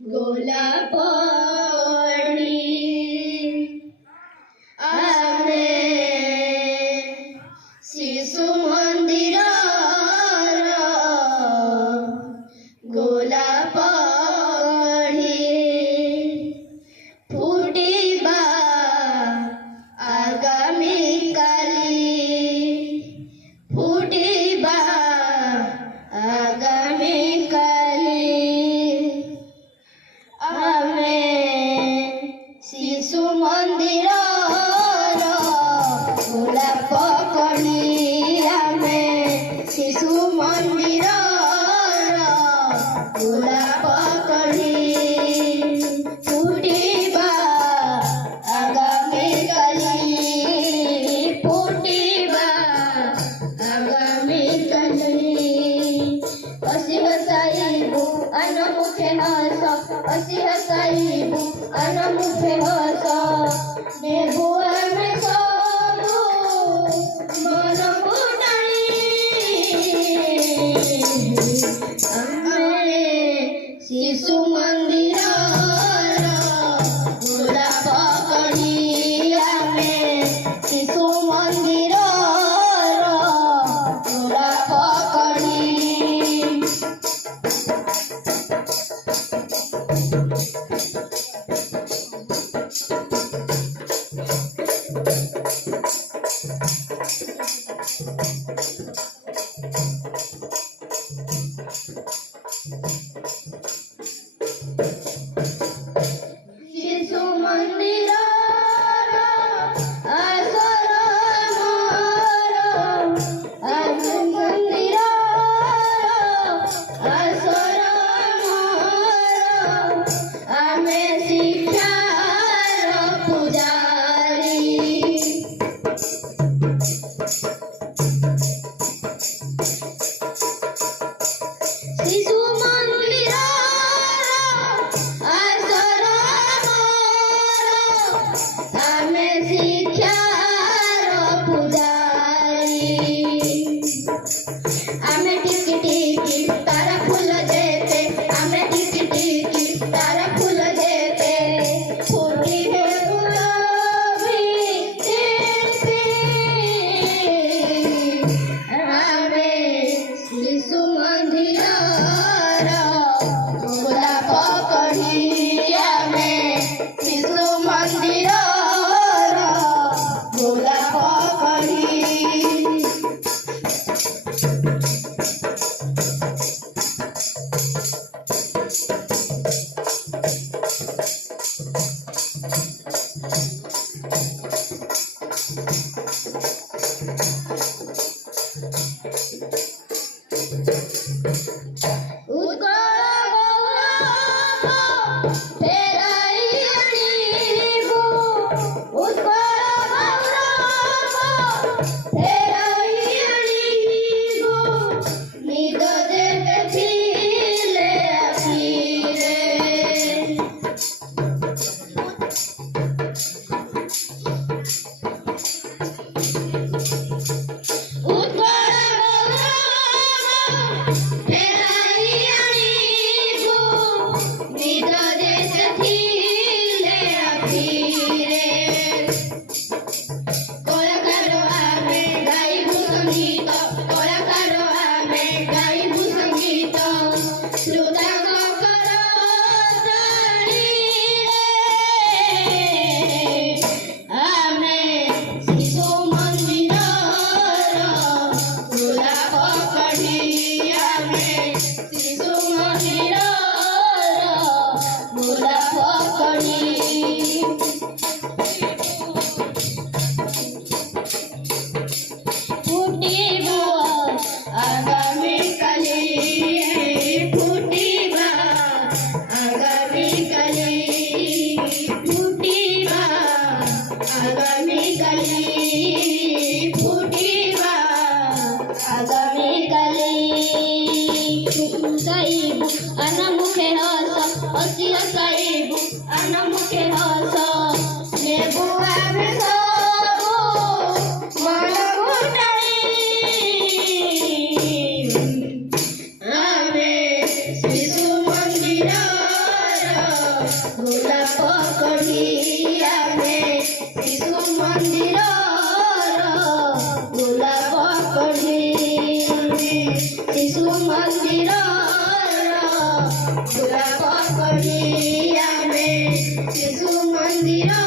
ଗୋଲାପ ଆମେ ଶିଶୁ ମନ୍ଦିରର ଗୋଲାପ ଫୁଟିବା ଆଗାମୀ କାଲି ଫୁଟିବା ଆଗାମୀ କାଲି ଆମେ ଶିଶୁ ମନ୍ଦିରର ଗୋଲାପ କଳି ଆମେ ଶିଶୁ ମନ୍ଦିରର ଗୋଲାପ କଳି ଫୁଟିବା ଆଗାମୀ କାଲି ଫୁଟିବା ଆଗାମୀ କାଲି असी हसाइबू अनमुखे हस असी हसाइबू अनमुखे हस नेबू आमे सबू मन फुटाई आमे शिशु मंदिरर गोलाप कड़ी आमे शिशु मंदिरर गोलाप कड़ी शिशु मंदिरर आसर मोर आसु मंदिरर आसर मोर आमे शिक्षार पुजारी शिशु मंदिरर आसर मोर आमे शिक्षार पुजारी आमे टिकी टिकी तारा फूल जेते आमे टिकी टिकी तारा फूल जेते फुटिबे गुलाबी देते आमे शिशु मंदिरर गोलाप कड़ी आमे शिशु मंदिरर गोलाप कड़ी उत्कल गौरव फेराई आनिबू उत्कल गौरव फेराई आनिबू निद जेते थिले आखिरे उत्कल गौरव फेराई आनिबू निद जेते थिले आखिरे कलाकार आमे गाइबू संगीत कलाकार आमे गाइबू संगीत श्रोताक करताली आमे शिशु मंदिरर गोलाप कड़ी आमे शिशु मंदिरर गोलाप कड़ी फुटिबा आगामी काली फुटिबा आगामी काली फुटिबा आगामी काली फुटिबा आगामी काली हसाइबू अनमुखे हस असी हसाइबू अनमुखे हस नेबू आमे सबू मन फुटाई आमे शिशु मंदिरर ଗୋଲାପ କଢ଼ି ଆମେ ଶିଶୁ ମନ୍ଦିରର ଗୋଲାପ କଢ଼ି ଶିଶୁ ମନ୍ଦିରର ଗୋଲାପ କଢ଼ି ଆମେ ଶିଶୁ ମନ୍ଦିର